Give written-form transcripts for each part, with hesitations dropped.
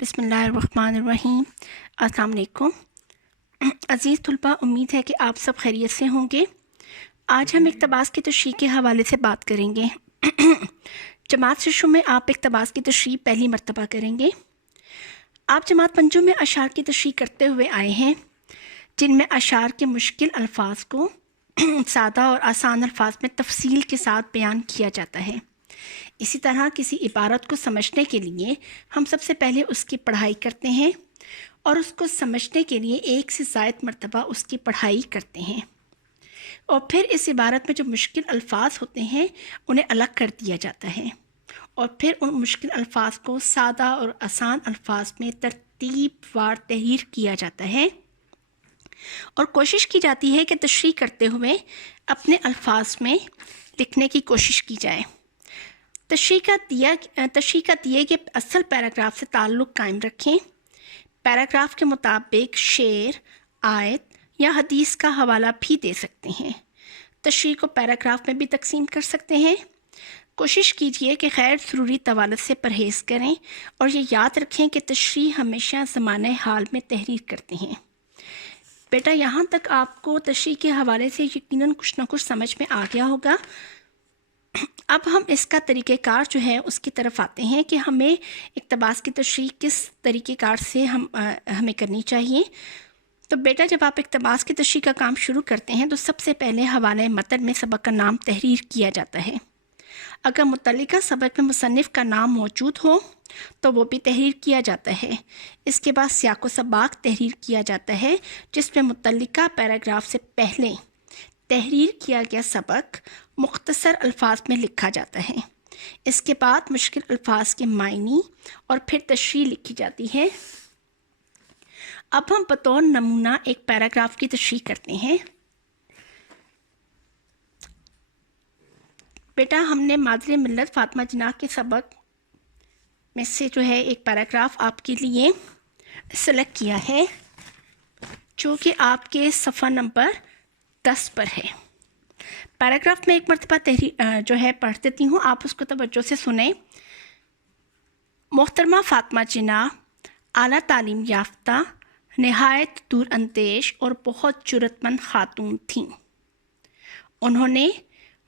بسم اللہ الرحمن الرحیم۔ السلام علیکم عزیز طلباء، امید ہے کہ آپ سب خیریت سے ہوں گے۔ آج ہم اقتباس کی تشریح کے حوالے سے بات کریں گے۔ جماعت ششم میں آپ اقتباس کی تشریح پہلی مرتبہ کریں گے۔ آپ جماعت پنجم میں اشعار کی تشریح کرتے ہوئے آئے ہیں، جن میں اشعار کے مشکل الفاظ کو سادہ اور آسان الفاظ میں تفصیل کے ساتھ بیان کیا جاتا ہے۔ اسی طرح کسی عبارت کو سمجھنے کے لیے ہم سب سے پہلے اس کی پڑھائی کرتے ہیں اور اس کو سمجھنے کے لیے ایک سے زائد مرتبہ اس کی پڑھائی کرتے ہیں، اور پھر اس عبارت میں جو مشکل الفاظ ہوتے ہیں انہیں الگ کر دیا جاتا ہے، اور پھر ان مشکل الفاظ کو سادہ اور آسان الفاظ میں ترتیب وار تحریر کیا جاتا ہے، اور کوشش کی جاتی ہے کہ تشریح کرتے ہوئے اپنے الفاظ میں لکھنے کی کوشش کی جائے۔ تشریح کا دیے کہ اصل پیراگراف سے تعلق قائم رکھیں۔ پیراگراف کے مطابق شعر، آیت یا حدیث کا حوالہ بھی دے سکتے ہیں۔ تشریح کو پیراگراف میں بھی تقسیم کر سکتے ہیں۔ کوشش کیجیے کہ غیر ضروری طوالت سے پرہیز کریں، اور یہ یاد رکھیں کہ تشریح ہمیشہ زمانہ حال میں تحریر کرتے ہیں۔ بیٹا، یہاں تک آپ کو تشریح کے حوالے سے یقیناً کچھ نہ کچھ سمجھ میں آ گیا ہوگا۔ اب ہم اس کا طریقہ کار جو ہے اس کی طرف آتے ہیں کہ ہمیں اقتباس کی تشریح کس طریقہ کار سے ہمیں کرنی چاہیے۔ تو بیٹا، جب آپ اقتباس کی تشریح کا کام شروع کرتے ہیں تو سب سے پہلے حوالہ متن میں سبق کا نام تحریر کیا جاتا ہے۔ اگر متعلقہ سبق میں مصنف کا نام موجود ہو تو وہ بھی تحریر کیا جاتا ہے۔ اس کے بعد سیاق و سباق تحریر کیا جاتا ہے، جس میں متعلقہ پیراگراف سے پہلے تحریر کیا گیا سبق مختصر الفاظ میں لکھا جاتا ہے۔ اس کے بعد مشکل الفاظ کے معنی اور پھر تشریح لکھی جاتی ہے۔ اب ہم بطور نمونہ ایک پیراگراف کی تشریح کرتے ہیں۔ بیٹا، ہم نے مادر ملت فاطمہ جناح کے سبق میں سے جو ہے ایک پیراگراف آپ کے لیے سلیکٹ کیا ہے، جو کہ آپ کے صفحہ نمبر 10 پر ہے۔ پیراگراف میں ایک مرتبہ جو ہے پڑھ دیتی ہوں، آپ اس کو توجہ سے سنیں۔ محترمہ فاطمہ جناح اعلیٰ تعلیم یافتہ، نہایت دور اندیش اور بہت جرأت مند خاتون تھیں۔ انہوں نے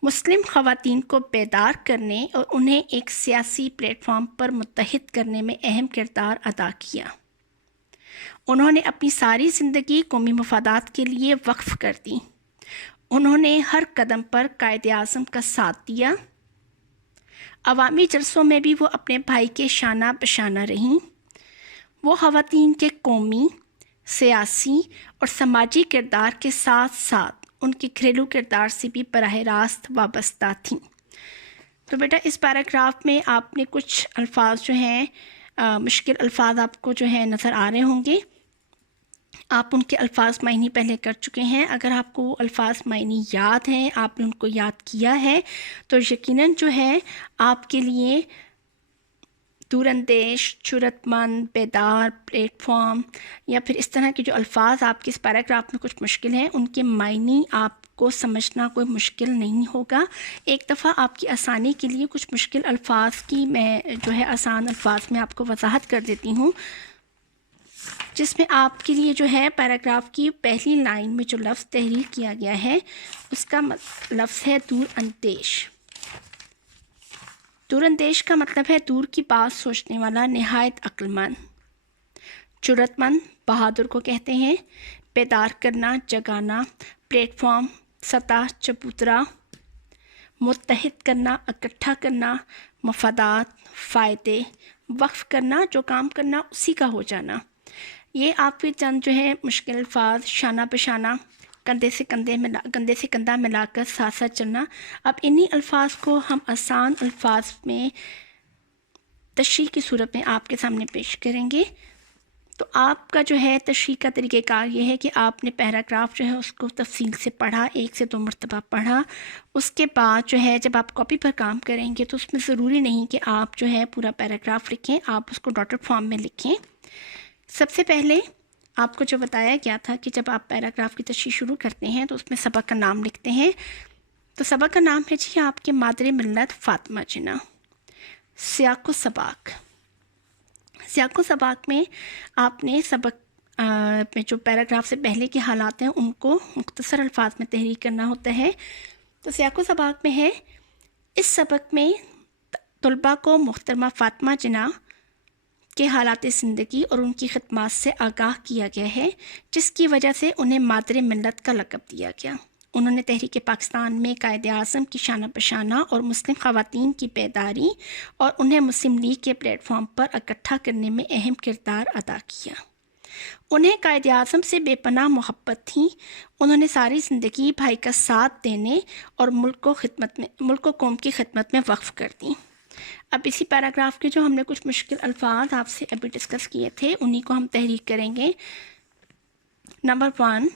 مسلم خواتین کو بیدار کرنے اور انہیں ایک سیاسی پلیٹ فارم پر متحد کرنے میں اہم کردار ادا کیا۔ انہوں نے اپنی ساری زندگی قومی مفادات کے لیے وقف کر دی۔ انہوں نے ہر قدم پر قائد اعظم کا ساتھ دیا۔ عوامی جلسوں میں بھی وہ اپنے بھائی کے شانہ بشانہ رہیں۔ وہ خواتین کے قومی، سیاسی اور سماجی کردار کے ساتھ ساتھ ان کے گھریلو کردار سے بھی براہ راست وابستہ تھیں۔ تو بیٹا، اس پیراگراف میں آپ نے کچھ الفاظ جو ہیں مشکل الفاظ آپ کو جو ہے نظر آ رہے ہوں گے۔ آپ ان کے الفاظ معنی پہلے کر چکے ہیں۔ اگر آپ کو الفاظ معنی یاد ہیں، آپ نے ان کو یاد کیا ہے، تو یقیناً جو ہے آپ کے لیے دور اندیش، جرأت مند، بیدار، پلیٹ فارم یا پھر اس طرح کے جو الفاظ آپ کے اس پیراگراف میں کچھ مشکل ہیں، ان کے معنی آپ کو سمجھنا کوئی مشکل نہیں ہوگا۔ ایک دفعہ آپ کی آسانی کے لیے کچھ مشکل الفاظ کی میں جو ہے آسان الفاظ میں آپ کو وضاحت کر دیتی ہوں، جس میں آپ کے لیے جو ہے پیراگراف کی پہلی لائن میں جو لفظ تحریر کیا گیا ہے اس کا لفظ ہے دور اندیش۔ دور اندیش کا مطلب ہے دور کی بات سوچنے والا، نہایت عقل مند۔ جرأت مند بہادر کو کہتے ہیں۔ بیدار کرنا، جگانا۔ پلیٹ فارم، سطح، چبوترا۔ متحد کرنا، اکٹھا کرنا۔ مفادات، فائدے۔ وقف کرنا، جو کام کرنا اسی کا ہو جانا۔ یہ آپ کے چند جو ہے مشکل الفاظ۔ شانہ بشانہ، کندھے سے کندھا ملا کر ساتھ ساتھ چلنا۔ اب انہی الفاظ کو ہم آسان الفاظ میں تشریح کی صورت میں آپ کے سامنے پیش کریں گے۔ تو آپ کا جو ہے تشریح کا طریقہ کار یہ ہے کہ آپ نے پیراگراف جو ہے اس کو تفصیل سے پڑھا، 1 سے 2 مرتبہ پڑھا۔ اس کے بعد جو ہے جب آپ کاپی پر کام کریں گے تو اس میں ضروری نہیں کہ آپ جو ہے پورا پیراگراف لکھیں، آپ اس کو ڈاٹڈ فارم میں لکھیں۔ سب سے پہلے آپ کو جو بتایا گیا تھا کہ جب آپ پیراگراف کی تشریح شروع کرتے ہیں تو اس میں سبق کا نام لکھتے ہیں۔ تو سبق کا نام ہے جی آپ کے مادر ملت فاطمہ جناح۔ سیاق و سباق۔ سیاق و سباق میں آپ نے سبق میں جو پیراگراف سے پہلے کے حالات ہیں ان کو مختصر الفاظ میں تحریر کرنا ہوتا ہے. تو سیاق و سباق میں ہے، اس سبق میں طلباء کو محترمہ فاطمہ جناح کے حالات زندگی اور ان کی خدمات سے آگاہ کیا گیا ہے، جس کی وجہ سے انہیں مادر ملت کا لقب دیا گیا. انہوں نے تحریک پاکستان میں قائد اعظم کی شانہ بشانہ اور مسلم خواتین کی بیداری اور انہیں مسلم لیگ کے پلیٹ فارم پر اکٹھا کرنے میں اہم کردار ادا کیا. انہیں قائد اعظم سے بے پناہ محبت تھی. انہوں نے ساری زندگی بھائی کا ساتھ دینے اور ملک و قوم کی خدمت میں وقف کر دی. اب اسی پیراگراف کے جو ہم نے کچھ مشکل الفاظ آپ سے ابھی ڈسکس کیے تھے انہی کو ہم تحریر کریں گے. نمبر 1،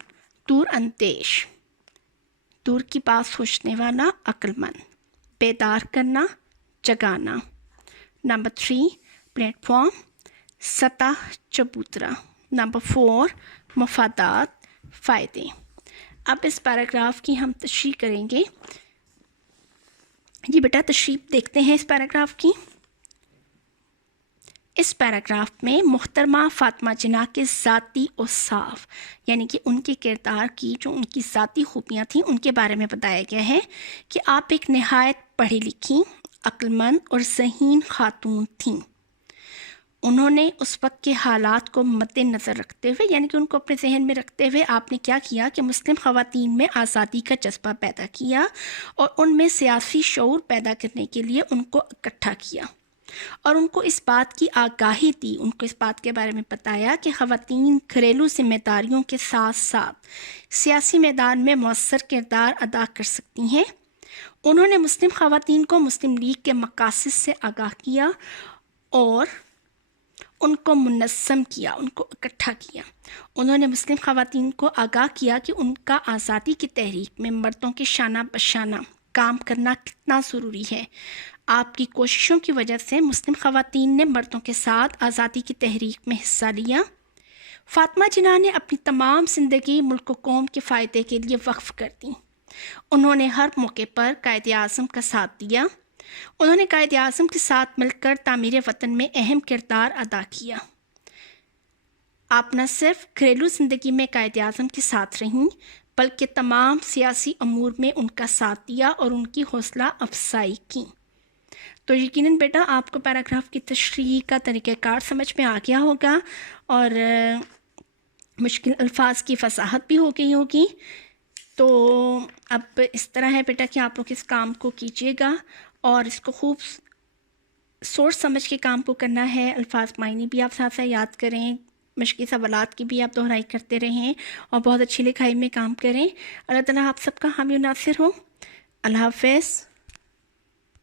دور اندیش، دور کی بات سوچنے والا، عقل مند. بیدار کرنا، جگانا. نمبر 3، پلیٹ فارم، سطح، چبوترا. نمبر 4، مفادات، فائدے. اب اس پیراگراف کی ہم تشریح کریں گے. جی بیٹا تشریح دیکھتے ہیں اس پیراگراف کی. اس پیراگراف میں محترمہ فاطمہ جناح کے ذاتی اوصاف یعنی کہ ان کے کردار کی جو ان کی ذاتی خوبیاں تھیں ان کے بارے میں بتایا گیا ہے کہ آپ ایک نہایت پڑھی لکھی، عقل مند اور ذہین خاتون تھیں. انہوں نے اس وقت کے حالات کو مد نظر رکھتے ہوئے یعنی کہ ان کو اپنے ذہن میں رکھتے ہوئے آپ نے کیا کیا کہ مسلم خواتین میں آزادی کا جذبہ پیدا کیا اور ان میں سیاسی شعور پیدا کرنے کے لیے ان کو اکٹھا کیا اور ان کو اس بات کی آگاہی دی، ان کو اس بات کے بارے میں بتایا کہ خواتین گھریلو ذمہ داریوں کے ساتھ ساتھ سیاسی میدان میں مؤثر کردار ادا کر سکتی ہیں. انہوں نے مسلم خواتین کو مسلم لیگ کے مقاصد سے آگاہ کیا اور ان کو منظم کیا، ان کو اکٹھا کیا. انہوں نے مسلم خواتین کو آگاہ کیا کہ ان کا آزادی کی تحریک میں مردوں کے شانہ بشانہ کام کرنا کتنا ضروری ہے. آپ کی کوششوں کی وجہ سے مسلم خواتین نے مردوں کے ساتھ آزادی کی تحریک میں حصہ لیا. فاطمہ جناح نے اپنی تمام زندگی ملک و قوم کے فائدے کے لیے وقف کر دی. انہوں نے ہر موقع پر قائد اعظم کا ساتھ دیا. انہوں نے قائد اعظم کے ساتھ مل کر تعمیر وطن میں اہم کردار ادا کیا. آپ نہ صرف گھریلو زندگی میں قائد اعظم کے ساتھ رہیں بلکہ تمام سیاسی امور میں ان کا ساتھ دیا اور ان کی حوصلہ افزائی کی. تو یقیناً بیٹا آپ کو پیراگراف کی تشریح کا طریقہ کار سمجھ میں آ گیا ہوگا اور مشکل الفاظ کی وضاحت بھی ہو گئی ہوگی. تو اب اس طرح ہے بیٹا کہ آپ لوگ اس کام کو کیجیے گا اور اس کو خوب سوچ سمجھ کے کام کو کرنا ہے. الفاظ معنی بھی آپ ساتھ ساتھ یاد کریں، مشکل سوالات کی بھی آپ دہرائی کرتے رہیں اور بہت اچھی لکھائی میں کام کریں. اللہ تعالیٰ آپ سب کا حامی و ناصر ہو. اللہ حافظ.